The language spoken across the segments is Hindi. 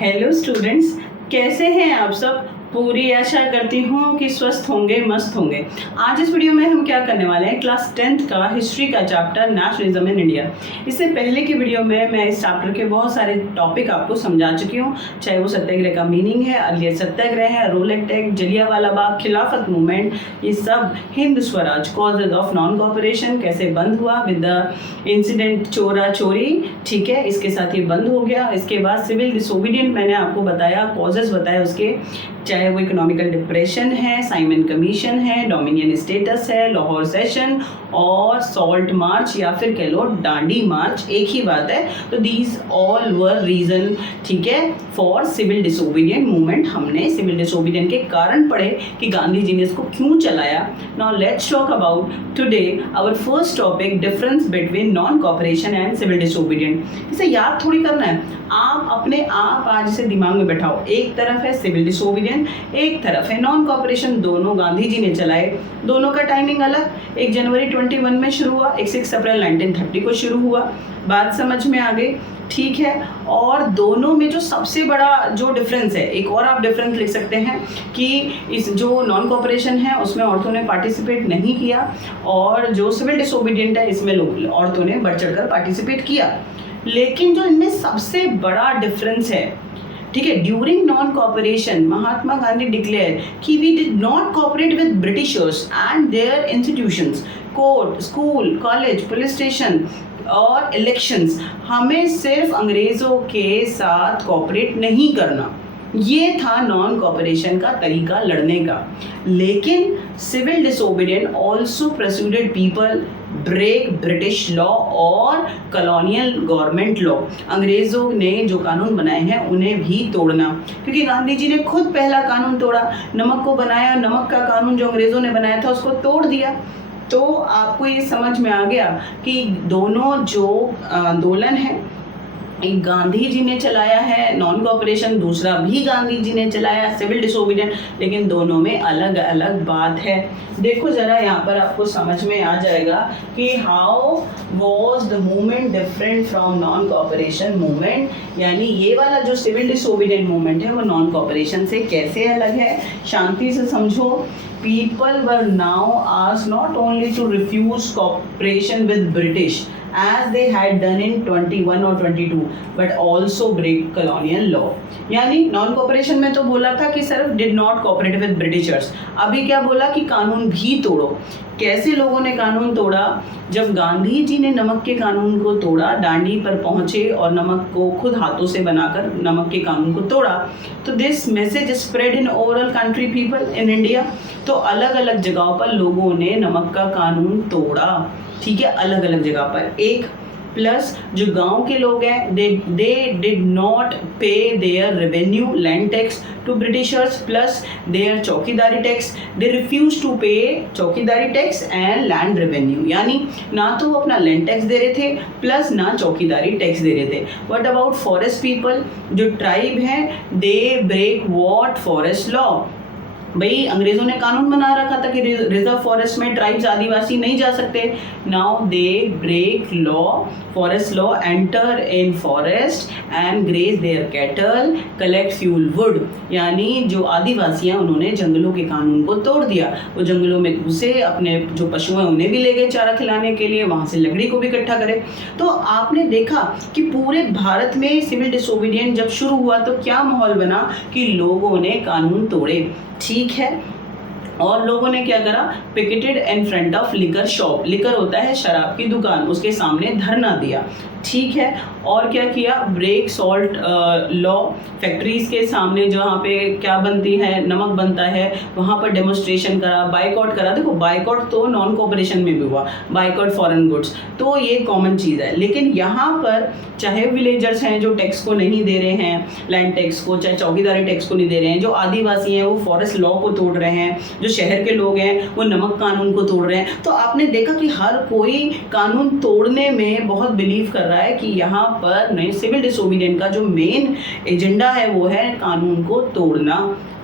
हेलो स्टूडेंट्स, कैसे हैं आप सब। पूरी आशा करती हूँ कि स्वस्थ होंगे, मस्त होंगे। आज इस वीडियो में हम क्या करने वाले हैं, क्लास 10th का हिस्ट्री का चैप्टर नेशनलिज्म इन इंडिया। इससे पहले की वीडियो में मैं इस चैप्टर के बहुत सारे टॉपिक आपको समझा चुकी हूँ, चाहे वो सत्याग्रह का मीनिंग है, अर्लियर सत्याग्रह है, रोलेट एक्ट, जलियांवाला बाग, खिलाफत मूवमेंट, ये सब, Hind Swaraj, causes of non cooperation, कैसे बंद हुआ विद द इंसिडेंट चोरा चोरी, ठीक है, इसके साथ ये बंद हो गया। इसके बाद सिविल डिसोबीडियंट मैंने आपको बताया, कॉजेज बताया उसके, चाहे वो इकोनॉमिकल डिप्रेशन है, साइमन कमीशन है, डोमिनियन स्टेटस है, लाहौर सेशन और सॉल्ट मार्च या फिर कह लो डांडी मार्च, एक ही बात है। तो दीज ऑल वर रीजन, ठीक है, फॉर सिविल डिसोबीडियंट मूवमेंट। हमने सिविल डिसोबीडियंट के कारण पढ़े कि गांधी जी ने इसको क्यों चलाया। Now let's talk about today our first topic, difference between non cooperation and civil disobedient. इसे याद थोड़ी करना है, आप अपने आप आज इसे दिमाग में बैठाओ। एक तरफ है सिविल डिसोबीडियंट, एक तरफ है नॉन कोऑपरेशन, दोनों गांधी जी ने चलाए, दोनों का टाइमिंग अलग। एक जनवरी 21 में शुरू हुआ, एक 6 अप्रैल 1930 को शुरू हुआ। बात समझ में आ गई, ठीक है। और दोनों में जो सबसे बड़ा जो डिफरेंस है, एक और आप डिफरेंस लिख सकते हैं कि इस जो नॉन कोऑपरेशन है उसमें औरतों ने पार्टिसिपेट नहीं किया, और जो सिविल डिसोबीडियंट है इसमें औरतों ने बढ़ चढ़कर पार्टिसिपेट किया। लेकिन जो इनमें सबसे बड़ा डिफरेंस है, ठीक है, during non cooperation Mahatma Gandhi declare कि we did not cooperate with Britishers and their institutions, court, school, college, police station और इलेक्शंस। हमें सिर्फ अंग्रेजों के साथ कोऑपरेट नहीं करना, ये था नॉन कोऑपरेशन का तरीका लड़ने का। लेकिन civil disobedient also persuaded people break British law और कॉलोनियल गवर्नमेंट लॉ। अंग्रेजों ने जो कानून बनाए हैं उन्हें भी तोड़ना, क्योंकि गांधी जी ने खुद पहला कानून तोड़ा, नमक को बनाया, नमक का कानून जो अंग्रेजों ने बनाया था उसको तोड़ दिया। तो आपको ये समझ में आ गया कि दोनों जो आंदोलन है, एक गांधी जी ने चलाया है नॉन कोऑपरेशन, दूसरा भी गांधी जी ने चलाया सिविल डिसोबीडियंट, लेकिन दोनों में अलग अलग बात है। देखो जरा यहाँ पर आपको समझ में आ जाएगा कि how was the movement different from non cooperation movement, यानी ये वाला जो सिविल डिसोबीडियंट मूवमेंट है वो नॉन कोऑपरेशन से कैसे अलग है। शांति से समझो। People were now asked not only to refuse cooperation with British as they had done in 21 or 22, but also break colonial law। यानी नॉन कोऑपरेशन में तो बोला था कि सिर्फ did not cooperate with Britishers, अभी क्या बोला कि कानून भी तोड़ो। कैसे लोगों ने कानून तोड़ा? जब गांधी जी ने नमक के कानून को तोड़ा, डांडी पर पहुंचे और नमक को खुद हाथों से बनाकर नमक के कानून को तोड़ा, तो this message spread in overall country people in India. तो अलग अलग जगहों पर लोगों ने नमक का कानून तोड़ा, ठीक है, अलग अलग जगह पर। एक प्लस जो गांव के लोग हैं, they did not pay their revenue land tax to Britishers plus their chowkidari tax, they refuse to pay chowkidari tax and land revenue. यानी ना तो वो अपना लैंड टैक्स दे रहे थे प्लस ना चौकीदारी टैक्स दे रहे थे। व्हाट अबाउट फॉरेस्ट पीपल, जो ट्राइब हैं, they break what forest law. भाई अंग्रेजों ने कानून बना रखा था कि रिजर्व फॉरेस्ट में ट्राइब्स आदिवासी नहीं जा सकते। Now they break law, forest law, enter in forest and graze their cattle, collect fuel wood. यानी जो आदिवासी हैं उन्होंने जंगलों के कानून को तोड़ दिया, वो जंगलों में घुसे, अपने जो पशु हैं उन्हें भी ले गए चारा खिलाने के लिए, वहाँ से लकड़ी को भी इकट्ठा करे। तो आपने देखा कि पूरे भारत में सिविल डिसोबीडियंट जब शुरू हुआ तो क्या माहौल बना कि लोगों ने कानून तोड़े, ठीक है। और लोगों ने क्या करा, picketed in front of liquor shop, liquor होता है शराब की दुकान, उसके सामने धरना दिया, ठीक है। और क्या किया, ब्रेक सॉल्ट लॉ, फैक्ट्रीज के सामने जहाँ पे क्या बनती है, नमक बनता है, वहाँ पर डेमोन्स्ट्रेशन करा, बाइकआउट करा। देखो बाइकआउट तो नॉन कोऑपरेशन में भी हुआ, बाइकआउट फॉरेन गुड्स, तो ये कॉमन चीज़ है। लेकिन यहाँ पर चाहे विलेजर्स हैं जो टैक्स को नहीं दे रहे हैं, लैंड टैक्स को, चाहे चौकीदारी टैक्स को नहीं दे रहे हैं, जो आदिवासी हैं वो फॉरेस्ट लॉ को तोड़ रहे हैं, जो शहर के लोग हैं वो नमक कानून को तोड़ रहे हैं। तो आपने देखा कि हर कोई कानून तोड़ने में बहुत बिलीव कर रहा है कि यहाँ पर नए सिविल डिसोबीडियंट का जो मेन एजेंडा है वो है कानून को तोड़ना।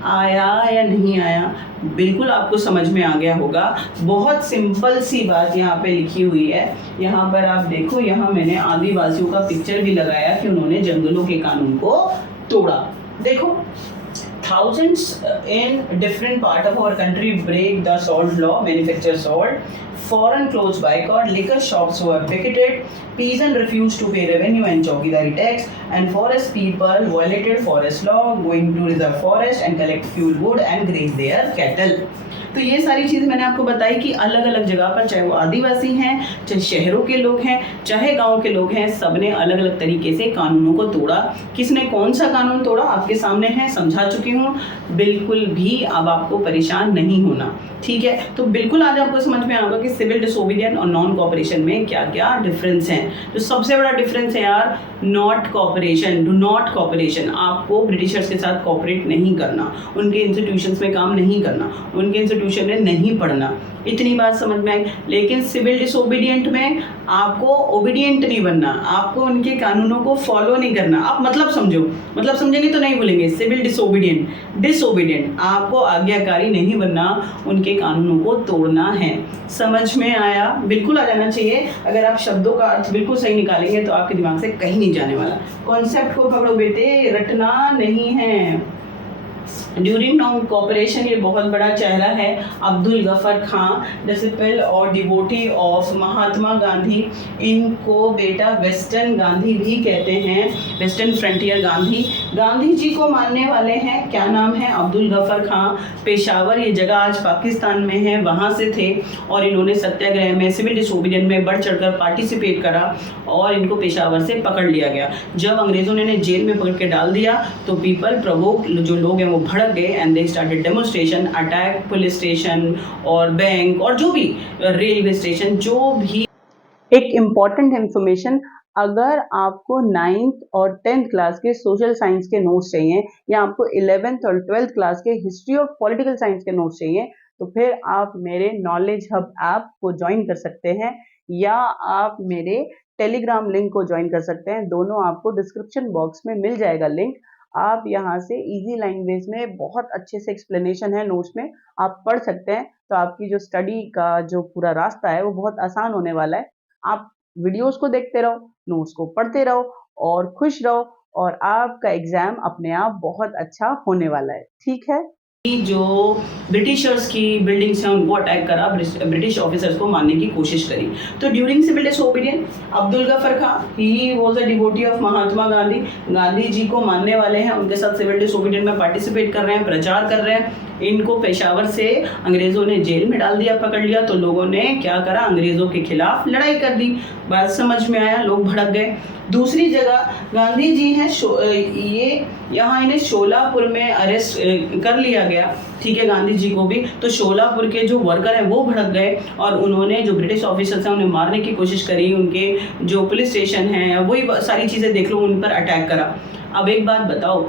आया या नहीं आया, बिल्कुल आपको समझ में आ गया होगा। बहुत सिंपल सी बात यहाँ पे लिखी हुई है। यहाँ पर आप देखो, यहाँ मैंने आदिवासियों का पिक्चर भी लगाया कि उन्होंने जंगलों के कानून को तोड़ा। देखो, thousands in different part of our country break the salt law, manufacture salt, foreign clothes boycott, liquor shops were picketed, peasants refused to pay revenue and chowkidari tax, and forest people violated forest law, going to reserve forest and collect fuel wood and graze their cattle। तो ये सारी चीज़ मैंने आपको बताई कि अलग अलग जगह पर, चाहे वो आदिवासी हैं, चाहे शहरों के लोग हैं, चाहे गांव के लोग हैं, सबने अलग अलग तरीके से कानूनों को तोड़ा। किसने कौन सा कानून तोड़ा आपके सामने है, समझा चुकी हूँ। बिल्कुल भी अब आपको परेशान नहीं होना, ठीक है। तो बिल्कुल आज आपको समझ में आएगा कि सिविल डिसोबीडियंस और नॉन कोऑपरेशन में क्या क्या डिफरेंस हैं। तो सबसे बड़ा डिफरेंस है यार not cooperation, do not cooperation. आपको ब्रिटिशर्स के साथ कोऑपरेट नहीं करना, उनके इंस्टीट्यूशंस में काम नहीं करना, उनके इंस्टीट्यूशन में नहीं पढ़ना, इतनी बात समझ में आई। लेकिन सिविल डिसोबीडियंट में आपको ओबीडियंट नहीं बनना, आपको उनके कानूनों को फॉलो नहीं करना। आप मतलब समझो, मतलब समझेंगे तो नहीं बोलेंगे। सिविल डिसोबीडियंट, डिसोबीडियंट, आपको आज्ञाकारी नहीं बनना, उनके कानूनों को तोड़ना है। समझ में आया? बिल्कुल आ जाना चाहिए। अगर आप शब्दों का अर्थ बिल्कुल सही निकालेंगे तो आपके दिमाग से कहीं नहीं जाने वाला। कॉन्सेप्ट को पकड़ो बेटे, रटना नहीं है। ड्यूरिंग नॉन कॉपरेशन, ये बहुत बड़ा चेहरा है अब्दुल गफर खां, डिसिपल और डिवोटी ऑफ महात्मा गांधी। इनको बेटा वेस्टर्न गांधी भी कहते हैं, वेस्टर्न फ्रंटियर गांधी। गांधी जी को मानने वाले हैं, क्या नाम है? अब्दुल गफर खां। पेशावर, ये जगह आज पाकिस्तान में है, वहाँ से थे और इन्होंने सत्याग्रह में, सिविल डिसोबीडियंस में बढ़ चढ़कर पार्टिसिपेट करा और इनको पेशावर से पकड़ लिया गया। जब अंग्रेज़ों ने इन्हें जेल में पकड़ के डाल दिया तो पीपल प्रवोक, जो लोग हैं वो भड़क गए and they started demonstration, attack police station और बैंक और जो भी रेलवे स्टेशन, जो भी। एक इम्पॉर्टेंट इंफॉर्मेशन, अगर आपको 9th और 10th क्लास के सोशल साइंस के नोट्स चाहिए या आपको 11th और 12th क्लास के हिस्ट्री ऑफ पॉलिटिकल साइंस के नोट्स चाहिए तो फिर आप मेरे नॉलेज हब ऐप को ज्वाइन कर सकते हैं या आप मेरे टेलीग्राम लिंक को ज्वाइन कर सकते हैं। दोनों आपको डिस्क्रिप्शन बॉक्स में मिल जाएगा लिंक। आप यहाँ से इजी लैंग्वेज में बहुत अच्छे से एक्सप्लेनेशन है नोट्स में, आप पढ़ सकते हैं। तो आपकी जो स्टडी का जो पूरा रास्ता है वो बहुत आसान होने वाला है। आप वीडियोस को देखते रहो, नोट्स को पढ़ते रहो और खुश रहो और आपका एग्जाम अपने आप बहुत अच्छा होने वाला है, ठीक है। जो ब्रिटिशर्स की बिल्डिंग्स हैं उनको अटैक करा, ब्रिटिश ऑफिसर्स को मारने की कोशिश करी। तो during civil disobedience Abdul Ghaffar Khan, he was a devotee of Mahatma Gandhi, Gandhi ji को मानने वाले हैं, उनके साथ सिविल डिसोबीडियंस में पार्टिसिपेट कर रहे हैं, प्रचार कर रहे हैं। इनको पेशावर से अंग्रेज़ों ने जेल में डाल दिया, पकड़ लिया। तो लोगों ने क्या करा, अंग्रेज़ों के खिलाफ लड़ाई कर दी। बात समझ में आया? लोग भड़क गए। दूसरी जगह गांधी जी हैं, ये यहाँ इन्हें शोलापुर में अरेस्ट कर लिया गया, ठीक है, गांधी जी को भी। तो शोलापुर के जो वर्कर हैं वो भड़क गए और उन्होंने जो ब्रिटिश ऑफिसर्स हैं उन्हें मारने की कोशिश करी। उनके जो पुलिस स्टेशन हैं वही सारी चीज़ें देख लो, उन पर अटैक करा। अब एक बात बताओ,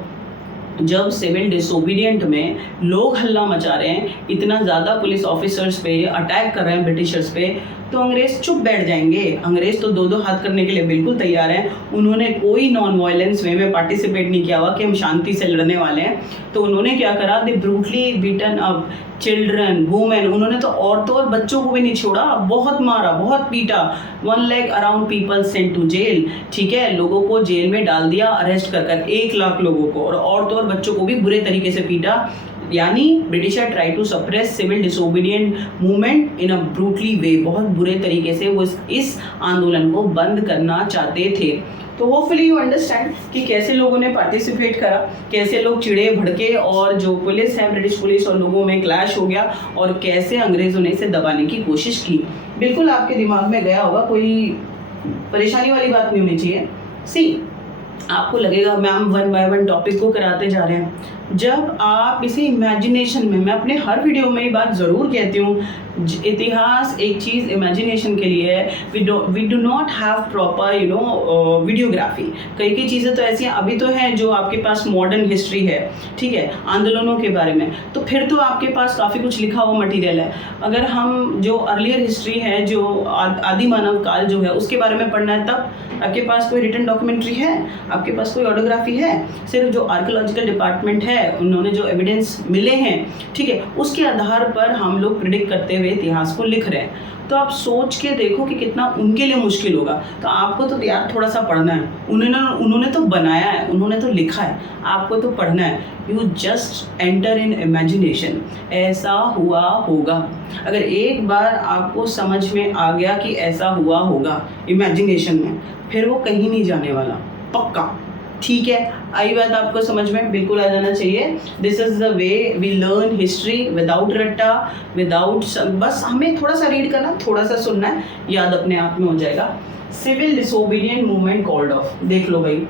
जब सिविल डिसोबीडियंट में लोग हल्ला मचा रहे हैं, इतना ज़्यादा पुलिस ऑफिसर्स पे अटैक कर रहे हैं ब्रिटिशर्स पे, तो अंग्रेज़ चुप बैठ जाएंगे? अंग्रेज़ तो दो हाथ करने के लिए बिल्कुल तैयार हैं। उन्होंने कोई नॉन वायलेंस वे में पार्टिसिपेट नहीं किया हुआ कि हम शांति से लड़ने वाले हैं। तो उन्होंने क्या करा, they brutally beaten up children, women. उन्होंने तो औरतों और बच्चों को भी नहीं छोड़ा, बहुत मारा, बहुत पीटा। 1 lakh around people sent to jail, ठीक है, लोगों को जेल में डाल दिया अरेस्ट कर 1 लाख लोगों को, और औरतों और बच्चों को भी बुरे तरीके से पीटा। यानी Britisher try to suppress civil disobedient movement in a brutally way, बहुत बुरे तरीके से वो इस आंदोलन को बंद करना चाहते थे। तो होपफुली यू अंडरस्टैंड कि कैसे लोगों ने पार्टिसिपेट करा, कैसे लोग चिड़े भड़के और जो पुलिस है, ब्रिटिश पुलिस और लोगों में क्लैश हो गया और कैसे अंग्रेज़ों ने इसे दबाने की कोशिश की। बिल्कुल आपके दिमाग में गया होगा, कोई परेशानी वाली बात नहीं होनी चाहिए। सी, आपको लगेगा मैम 1 बाय 1 टॉपिक को कराते जा रहे हैं। जब आप इसे इमेजिनेशन में, मैं अपने हर वीडियो में ये बात ज़रूर कहती हूँ, इतिहास एक चीज़ इमेजिनेशन के लिए है। We do not have proper videography. कई चीज़ें तो ऐसी हैं अभी तो हैं जो आपके पास मॉडर्न हिस्ट्री है, ठीक है, आंदोलनों के बारे में, तो फिर तो आपके पास काफ़ी कुछ लिखा हुआ मटेरियल है। अगर हम जो अर्लियर हिस्ट्री है, जो आदि मानव काल जो है उसके बारे में पढ़ना है, तब आपके पास कोई रिटन डॉक्यूमेंट्री है, आपके पास कोई ऑटोग्राफी है? सिर्फ जो आर्कियोलॉजिकल डिपार्टमेंट है उन्होंने जो एविडेंस मिले हैं, ठीक है, उसके आधार पर हम लोग प्रिडिक्ट करते हुए इतिहास को लिख रहे हैं। तो आप सोच के देखो कि कितना उनके लिए मुश्किल होगा। तो आपको तो यार थोड़ा सा पढ़ना है, उन्होंने तो बनाया है, उन्होंने तो लिखा है, आपको तो पढ़ना है। You just enter in imagination, ऐसा हुआ होगा। अगर एक बार आपको समझ में आ गया कि ऐसा हुआ होगा इमेजिनेशन में, फिर वो कहीं नहीं जाने वाला, पक्का। ठीक है, आई बात आपको समझ में? बिल्कुल आ जाना चाहिए। This is the way we learn history, without रट्टा, विदाउट, बस हमें थोड़ा सा रीड करना, थोड़ा सा सुनना है, याद अपने आप में हो जाएगा। Civil disobedient movement called off, देख लो भाई,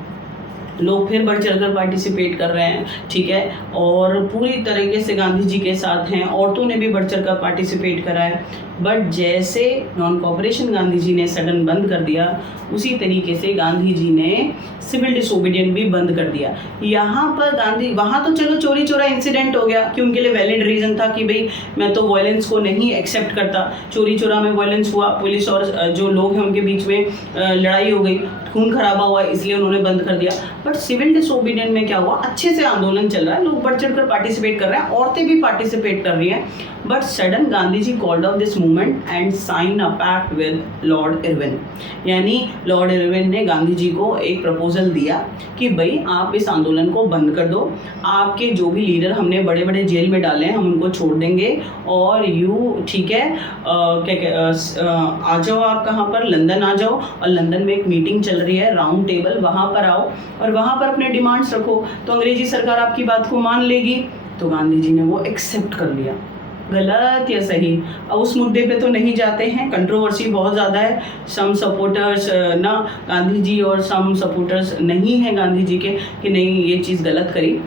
लोग फिर बढ़ चढ़कर पार्टिसिपेट कर रहे हैं, ठीक है, और पूरी तरीके से गांधी जी के साथ हैं। औरतों ने भी बढ़ चढ़कर पार्टिसिपेट करा है। बट जैसे नॉन कॉपरेशन गांधी जी ने सडन बंद कर दिया, उसी तरीके से गांधी जी ने सिविल डिसोबीडियंट भी बंद कर दिया। यहाँ पर गांधी, वहाँ तो चलो चोरी चोरा इंसिडेंट हो गया कि उनके लिए वैलिड रीज़न था कि भाई मैं तो वायलेंस को नहीं एक्सेप्ट करता, चोरी चोरा में वायलेंस हुआ, पुलिस और जो लोग हैं उनके बीच में लड़ाई हो गई, खून खराबा हुआ, इसलिए उन्होंने बंद कर दिया। बट सिविल डिसोबीडियंट में क्या हुआ, अच्छे से आंदोलन चल रहा है, लोग बढ़ चढ़कर पार्टिसिपेट कर रहे हैं, औरतें भी पार्टिसिपेट कर रही हैं। But sudden Gandhi ji called off this movement and sign a pact with Lord Irwin, यानी लॉर्ड इरविन ने गांधी जी को एक प्रपोजल दिया कि भाई आप इस आंदोलन को बंद कर दो, आपके जो भी लीडर हमने बड़े बड़े जेल में डाले हैं हम उनको छोड़ देंगे, और यू, ठीक है, आ जाओ आप कहाँ पर, लंदन आ जाओ, और लंदन में एक मीटिंग चल रही है, राउंड टेबल, वहाँ पर आओ और वहाँ पर अपने डिमांड्स रखो, तो अंग्रेजी सरकार आपकी बात को मान लेगी। तो गांधी जी ने वो एक्सेप्ट कर लिया। गलत या सही, अब उस मुद्दे पे तो नहीं जाते हैं, कंट्रोवर्सी बहुत ज़्यादा है। सम सपोर्टर्स ना गांधी जी और सम सपोर्टर्स नहीं हैं गांधी जी के कि नहीं ये चीज़ गलत करी,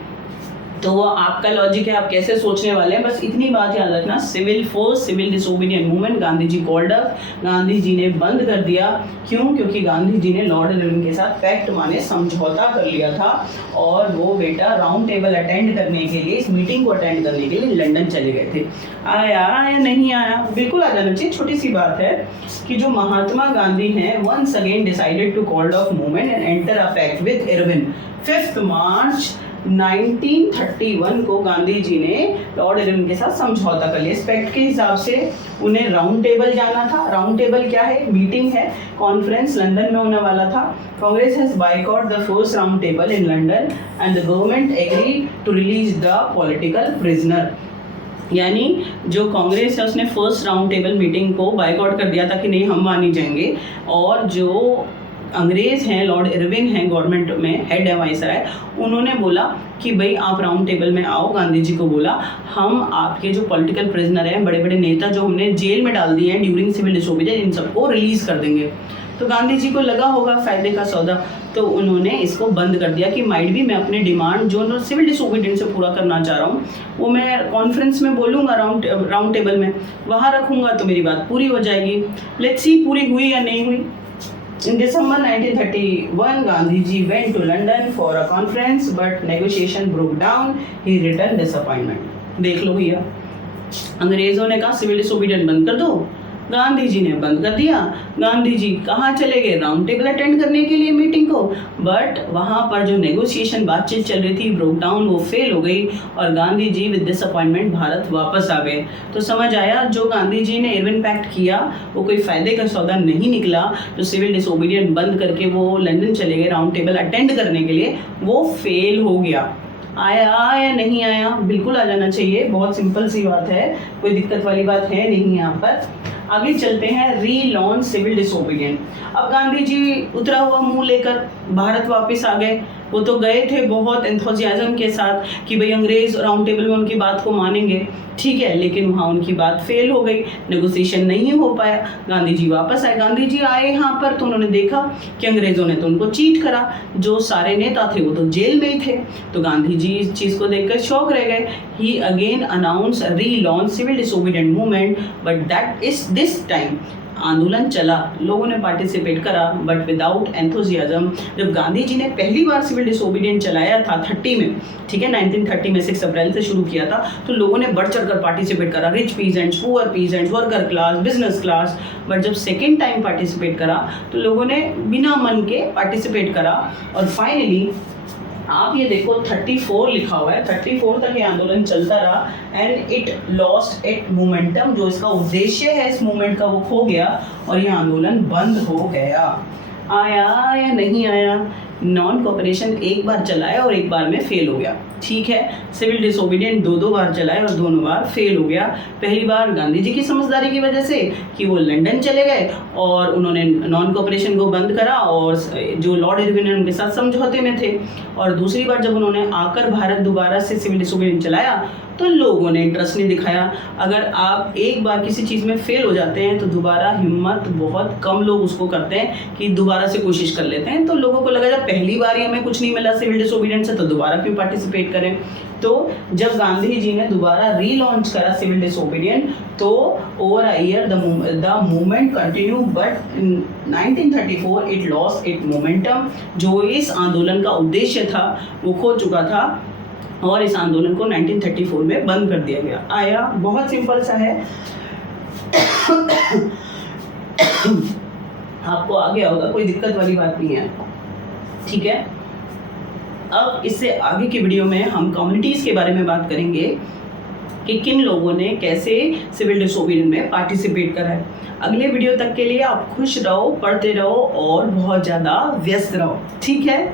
तो वो आपका लॉजिक है, आप कैसे सोचने वाले हैं। बस इतनी बात याद रखना, civil force, civil disobedient movement Gandhi ji called up, Gandhi ji ने बंद कर दिया। क्यों? क्योंकि गांधी जी ने लॉर्ड इरविन के साथ पैक्ट माने समझौता कर लिया था, और वो बेटा राउंड टेबल अटेंड करने के लिए, इस मीटिंग को अटेंड करने के लिए लंदन चले गए थे। आया या नहीं आया, बिल्कुल आ जाना चाहिए। छोटी सी बात है कि जो महात्मा गांधी हैं once again decided to called off movement and enter a pact with Irwin. 5 March 1931 को गांधी जी ने लॉर्ड इरविन के साथ समझौता कर लिया। इस पैक्ट के हिसाब से उन्हें राउंड टेबल जाना था। राउंड टेबल क्या है? मीटिंग है, कॉन्फ्रेंस लंदन में होने वाला था। Congress has boycott the first round table in London and the government agree to release the political prisoner. यानी जो कांग्रेस है उसने फर्स्ट राउंड टेबल मीटिंग को बायकॉट कर दिया था कि नहीं हम मान नहीं जाएंगे, और जो अंग्रेज़ हैं, लॉर्ड इरविन हैं, गवर्नमेंट में हेड है वाइसराय, उन्होंने बोला कि भाई आप राउंड टेबल में आओ। गांधी जी को बोला हम आपके जो पॉलिटिकल प्रिजनर हैं, बड़े बड़े नेता जो हमने जेल में डाल दिए हैं ड्यूरिंग सिविल डिसोबीडियंस, इन सबको रिलीज़ कर देंगे। तो गांधी जी को लगा होगा फ़ायदे का सौदा, तो उन्होंने इसको बंद कर दिया कि माइट भी मैं अपने डिमांड जो सिविल डिसोबीडियंस से पूरा करना चाह रहा हूँ वो मैं कॉन्फ्रेंस में बोलूँगा, राउंड टेबल में वहाँ रखूँगा तो मेरी बात पूरी हो जाएगी। लेट्स सी पूरी हुई या नहीं हुई। In December 1931, Gandhi ji went to London for a conference, but negotiation broke down. He returned disappointment. देख लो भैया, अंग्रेजों ने कहा सिविल डिसोबीडियंट बंद कर दो, गांधी जी ने बंद कर दिया। गांधी जी कहाँ चले गए? राउंड टेबल अटेंड करने के लिए मीटिंग को, बट वहाँ पर जो नेगोशिएशन बातचीत चल रही थी ब्रोक डाउन, वो फेल हो गई और गांधी जी विद डिसअपॉइंटमेंट भारत वापस आ गए। तो समझ आया, जो गांधी जी ने इरविन पैक्ट किया वो कोई फ़ायदे का सौदा नहीं निकला। जो सिविल डिसोबीडियंट बंद करके वो लंदन चले गए राउंड टेबल अटेंड करने के लिए, वो फेल हो गया। आया या नहीं आया? बिल्कुल आ जाना चाहिए, बहुत सिंपल सी बात है, कोई दिक्कत वाली बात है नहीं यहाँ पर। आगे चलते हैं, री लॉन्च सिविल डिसोबीडियंट। अब गांधी जी उतरा हुआ मुंह लेकर भारत वापस आ गए। वो तो गए थे बहुत एंथुसियाज्म के साथ कि भाई अंग्रेज राउंड टेबल में उनकी बात को मानेंगे, ठीक है, लेकिन वहाँ उनकी बात फेल हो गई, नेगोशिएशन नहीं हो पाया। गांधी जी वापस आए। गांधी जी आए यहाँ पर तो उन्होंने देखा कि अंग्रेज़ों ने तो उनको चीट करा, जो सारे नेता थे वो तो जेल में ही थे। तो गांधी जी इस चीज़ को देखकर शॉक रह गए। He again announce relaunch civil disobedient movement, but that is this time आंदोलन चला, लोगों ने पार्टिसिपेट करा, बट विदाउट एंथुसियाज्म। जब गांधी जी ने पहली बार सिविल डिसोबीडियंट चलाया था 30 में, ठीक है, 1930 में 6 अप्रैल से शुरू किया था, तो लोगों ने बढ़ चढ़ कर पार्टिसिपेट करा, rich peasants, poor peasants, worker class, business class. But जब सेकेंड टाइम पार्टिसिपेट करा तो लोगों ने बिना मन के पार्टिसिपेट करा, और फाइनली आप ये देखो 34 लिखा हुआ है, 34 तक ये आंदोलन चलता रहा and it lost it momentum, जो इसका उद्देश्य है इस मूवमेंट का वो खो गया और ये आंदोलन बंद हो गया। आया या नहीं आया? नॉन कोऑपरेशन एक बार चलाया और एक बार में फेल हो गया, ठीक है। सिविल डिसोबीडियंट दो बार चलाए और दोनों बार फेल हो गया। पहली बार गांधी जी की समझदारी की वजह से कि वो लंदन चले गए और उन्होंने नॉन कोऑपरेशन को बंद करा और जो लॉर्ड इरविन उनके साथ समझौते में थे, और दूसरी बार जब उन्होंने आकर भारत दोबारा से सिविल डिसोबीडियंट चलाया तो लोगों ने इंटरेस्ट नहीं दिखाया। अगर आप एक बार किसी चीज़ में फेल हो जाते हैं तो दोबारा हिम्मत बहुत कम लोग उसको करते हैं कि दोबारा से कोशिश कर लेते हैं। तो लोगों को लगा जब पहली बार ही हमें कुछ नहीं मिला सिविल डिसोबीडियंट से तो दोबारा क्यों पार्टिसिपेट करें। तो जब गांधी जी ने दोबारा रीलॉन्च करा सिविल डिसोबीडियंट तो over a year the movement continue but in 1934 it lost it momentum. जो इस आंदोलन का उद्देश्य था वो खो चुका था और इस आंदोलन को 1934 में बंद कर दिया गया। आया, बहुत सिंपल सा है। आपको आ गया होगा, कोई दिक्कत वाली बात नहीं है, ठीक है। अब इससे आगे की वीडियो में हम कम्युनिटीज़ के बारे में बात करेंगे कि किन लोगों ने कैसे सिविल डिसोबीडियंस में पार्टिसिपेट करा है। अगले वीडियो तक के लिए आप खुश रहो, पढ़ते रहो और बहुत ज़्यादा व्यस्त रहो, ठीक है।